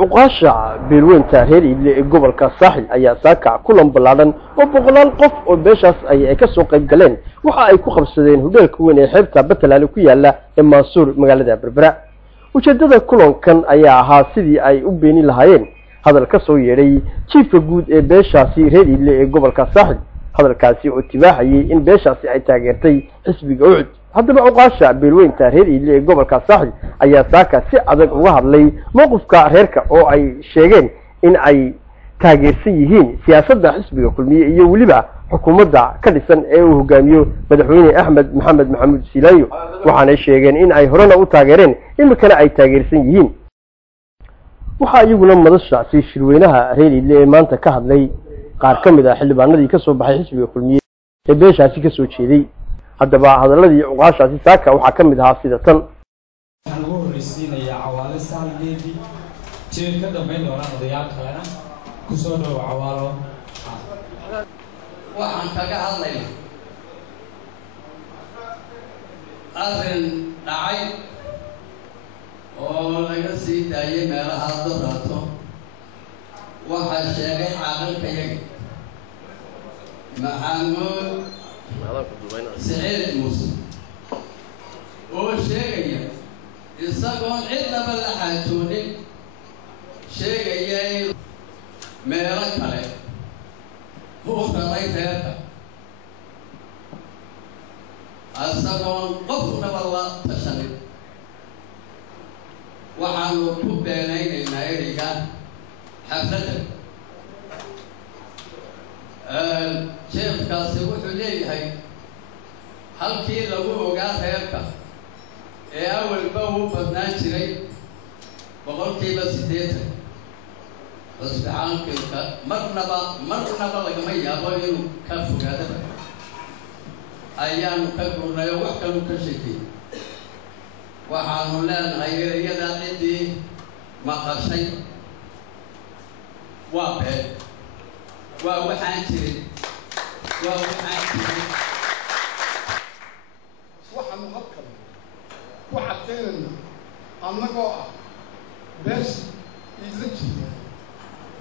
وقاشع بيروين تاهيري لقبل كصاحل أي ساكع كلهم بلادن وبغلال قف وبيشاس أي كسوق الجلين وحا أي كوخب السدين هدول كوين حبتا بتل على كويا لا إما سور مقالة بربرة وشدد كلهم كان أي عهاسدي أي أبيني لهاين هذا الكسو يري شيف جود بيشاسي هيري لقبل كصاحل هذا الكاسي اتباعي إن بيشاسي أي تاجرتي حسب قعد هذا ما أقاشع بيروين تاهيري لقبل كصاحل أي ساكع سي عدد وهذا لي موقف كهركا أو أي شيئين إن أي تاجرسيين سياسة حسب كلمية يولبا حكومة كلسن أو جاميو مدحوني أحمد محمد سيلايو وحنا شيئين إن أي هرنا أو تاجرين إن كان أي تاجرسيين وحايقول لما رشع في شروينها هيلي اللي ما أنت كهذ لي قار كم إذا حل بعنا ذي كسر بحي حسب كلمية تبيش هسي كسر شيء هذا بقى هذا الذي أقاشع في ساكا وحكم إذا حصيدة رسينا يا عوالي سال جدي شيء كده بين ورا ضياع كلنا كسر وعوالو وعن تجاه الله أذن دعي ولا يصير دايم على هذا الراتو وحشة عقل كيك محمود سعيد موسى وشيء isagoon cidnaba la xaajoonin sheegayay meelo kale uu rabay reerka isagoon qofnaba la tashanin waxaanu ku beenaynaynaa eriga xafladda sheefkaasi wuxuu leeyahay halkii lagu ogaa reerka أول بهو بدنا شري بقول كيف سيدته بس بعان كذا مرنا لقمة يابوي كفوا هذا أيام كفوا يوم كانوا كشتي وحاملان غير يدعي ما قصي وابد وحانشري وحمهكم وعدين أنا قاعد بس يزكي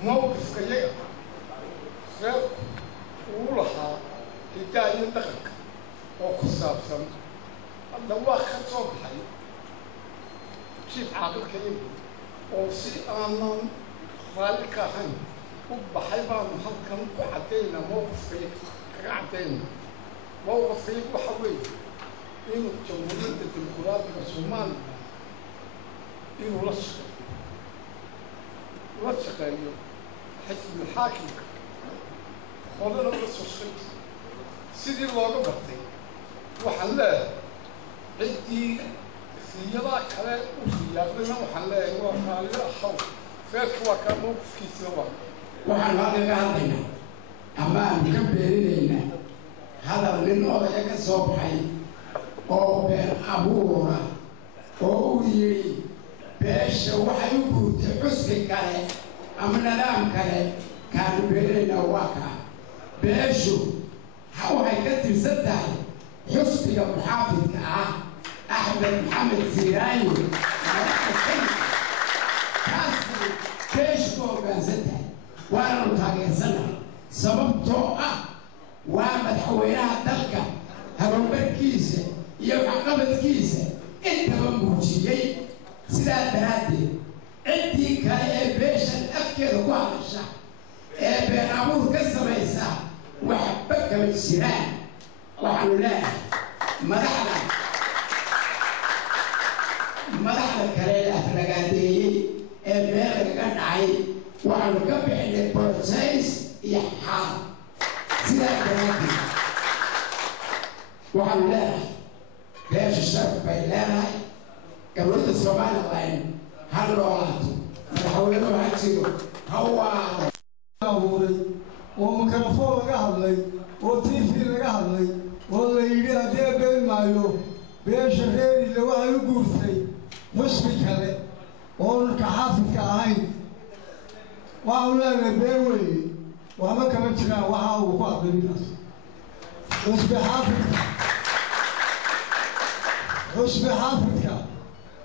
موقف كيا خير ولها حكاية دقيق وقصاب سم الله واخد صوب حي شيء عاقل كيا وسي أنا خالك هن وبحيبا محكم وعدين موقف كيا عدين موقف كيا وحوي إنه جمهورية الديمقراطية الصومال إنه لصق اليوم حسب الحاكم خلنا نلصق سيدي الله قبضتي وحلاه عدي سيارة كلا وسيارة وحلاه وحلاه حول فيك وكان موقف كيس نوع وحلاه قاعدين أما نكبرينا هذا لأنه هذا كسب حي oo been abuura oo yiri beesha waxay u guurtay xusbi kale ama nidaam kale kaan beerayna waka beeshu waxay ka tirsan tahay xusbiga muxaafidka ah Ahmed Mohamed Siraayo beeshu organizata waana taageersana sababtoo ah waa madaxweynaha dalka habarkiisa iyo caqabadkiisa intaba muujiyay sidaa daraaddeed cidii kale ee beeshan afkeeda ku hadasha ee been abuur ka samaysa waxba kama jiraan waxaanu leeyahay madaxda kale ee aflagaadeeyey ee meel lagaga dhacay waxaanu ka bixinay process iyo xaal sidaa daraaddeed waxaanu leeyahay beesha sharaf bay leedahay dowladda Soomaaliland hal noolaato madaxweynuhu ha jiro hawaaro abuuray oo mikrafoon laga hadlay oo TV laga hadlay oo la yidhi haddii been maayo beesha reeriile waxay u guurtay xusbi kale oo ka xaafidka ahayn waxau leedahay been weeye waxba kama jiraan waxa uu ku aqrintaas xusbi xaafidka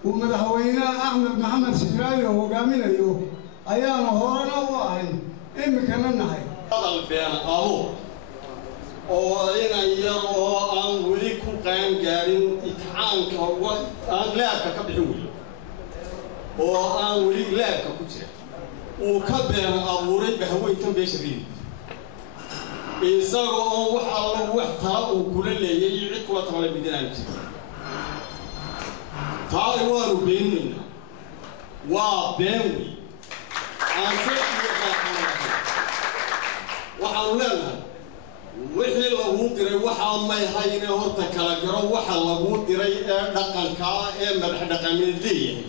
ومدحوينا أحمد محمد سجراوي وقامينيو أيام هورنا واحد إمي كنا نحي هذا البيان أهو oo inaya oo aan weli ku qaan gaarin imtixaanka aan laabka ka bixin weli oo aan weli laabka ku jira uu ka been abuuray bahweyntan beesha riid isagoo waxa lagu wax taa uu kula leeyay cid kula tala midinaan jira taa waanu beenina waa been aan waxaan leenahay wixii lagu diray waxa may hayne horta kala garo waxa lagu diray ee dhaqanka ee madax dhaqameed leeyahay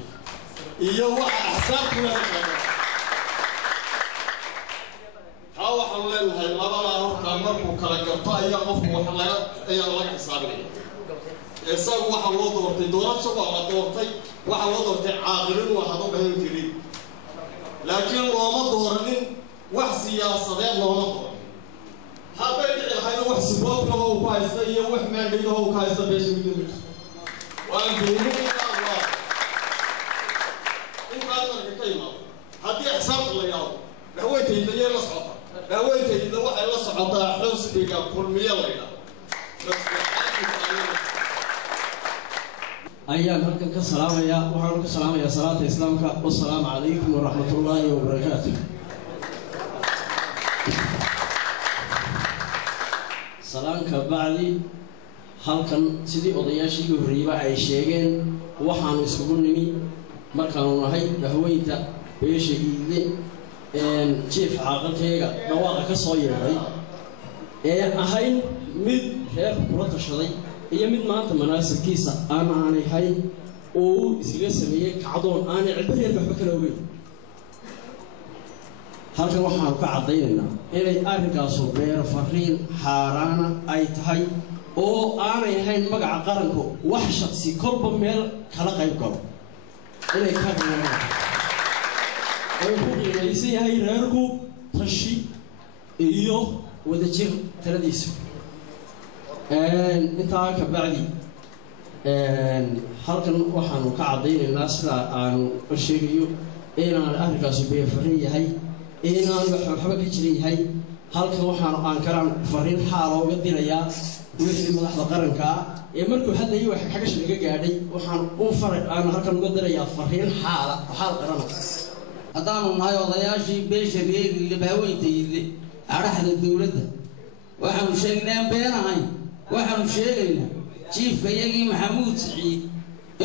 iyo waxa axsaabtu leedahay taa waxaan leenahay labada horta markuu kala garto ayaa qofku wax laga xisaabinaya isagu waxa loo doortay doorasho waa la doortay waxa loo doortay caaqilin waa hado bahan jiray laakiin looma dooranin wax siyaasadeed looma dooranin هذا الحين هو سبب له وكايسة هي وحمان له وكايسة بيش مدمج وأنا بقول الله إن هذا الكلام هذه حساب الله يا هو تيجي له صعطة هو تيجي له واحد له صعطة حس بيجا كل مية ليلة أيام هلكن كسلام يا وحنا كسلام يا صلاة إسلامك والسلام عليكم ورحمة الله وبركاته salaanka bacdi halkan sidii odayaashii horreeyba ay sheegeen waxaanu isugu nimi markaanu nahay bahweynta beesha iide jiif caaqilkayga dhawaaqa ka soo yeedhay ee ahayn mid reerka kula tashaday iyo mid maanta manaasibkiisa aanay hayn oo uu iskaga sameeyey kacdoon aanay cidba reerka waxba kala ogeyn halkan waxaanu ka caddaynaynaa inay arrinkaasu beer fariin xaaraana ay tahay oo aanay ahayn magaca qaranku wax shaksi kolba meel kala qayb galo inay ka dhigaan oo ku qiimaysan yahay reerku tashi iyo wadajir taladiisa intaa ka bacdi halkan waxaanu ka caddaynaynaa sida aanu sheegayo inaan arrinkaasu beer fariin yahay inaan waxba ka jirin yahay halkan waxaan aan karaan fariin xaal uga dirayaa wixii madaxda qaranka ee markuu hadlayay wax xaga shaqo gaadhay waxaan u faray aan halkan uga dirayaa fariin xaal qaran haddaanu nahay odayaashii beesha reer bahweynta iide araxda dawladda waxaanu sheegnaa been ahayn waxaanu sheegaynaa jiifka iyagii maxamuud siciid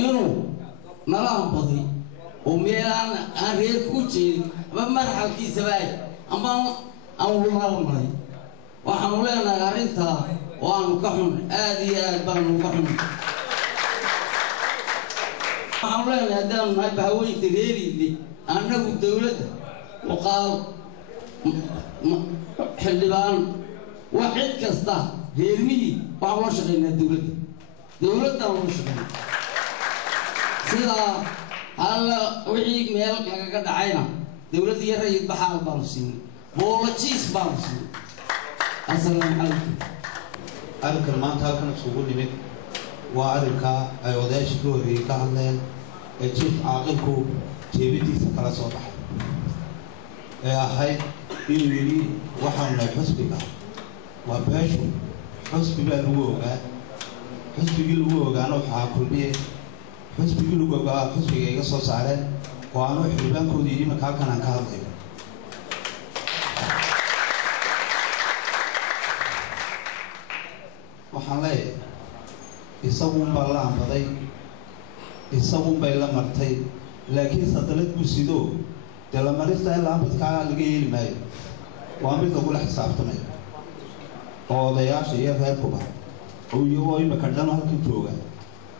inuu nala ambaday وميلان غير كوتشي بمرحل كي سباي أما أولها مري وحملنا غارنتها وأنا كحن آدي أبان كحن حملنا دام هاي بهوي تغيري دي أنا الدولة وقال حلبان واحد كستا غيرمي وعمر شغلنا دولة عمر شغلنا سيدا هلا وحيك ميلك لقى دعينا دولتي يريد بحال بارسين بولتشيس بارسين السلام عليكم أذكر كلمات هالكن تقول لي وأذكر أيوداش كوري كهلين الشيف عاقلكو تبيتي سكلا صباح هاي إني وحنا حسبك وباشو حسبي بالوجا حسبي بالوجا أنا وحاكل بيه حسبي الوجا حسبي يقص عليه وأنا حبيبان كودي ما كان كهذا waxaan leeyahay isaguun baa la ambaday isaguun bay la martay laakiin sadalad buu sidoo dee la marista ilaa ambadkaa laga yeeli maayo waa mid lagula xisaabtamayo oo odayaasha iyo reerkuba oo iyagoo imika dhan halkan jooga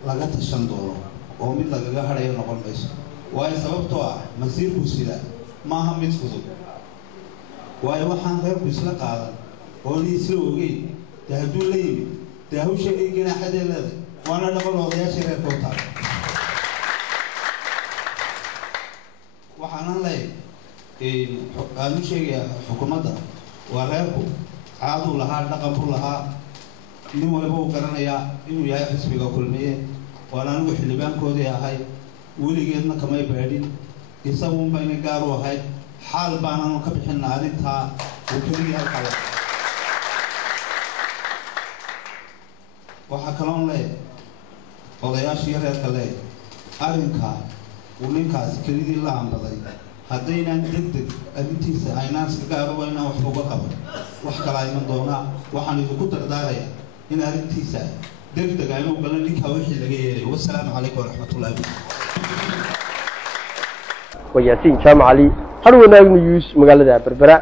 laga tashan doono oo mid lagaga hadhayo noqon mayso waayo sababtoo ah masiirku sida maaha mid fudud waayo waxaan reerku isla qaadan oo ni isla ogeyn dee hadduu la yimid dee hawsha ay ganaaxadee leeday waana dhaqan odayaasha reerkoo taala waxaanan leeyahay aan u sheegayaa xukuumadda waa reerku caaduu lahaa dhaqan buu lahaa nin waliba uu garanayaa inuu yahay xisbiga kulmiye waana anigu xildhibaankoodii ahay weligeedna kamay baadhin isaguun bayna gaar u ahayd xaal baananu ka bixinna arrintaa uu keligii halkaa waxaa kaloon leeyahay odayaashii reerka leeyahay arrinkaa uu ninkaasi kelidii la ambaday haddaynaan degdeg arrintiisa aynaan iska gaaraba inaan waxba uga qaban wax kalaa iman doonaa waxaan idinku dardaaraya in arrintiisa degdeg aynu galan ninkaa wixii laga yeelay wasalaamu calaykum waraxmatullahi wayaasiin jaamac cali har wanaag news magaalada Berbera.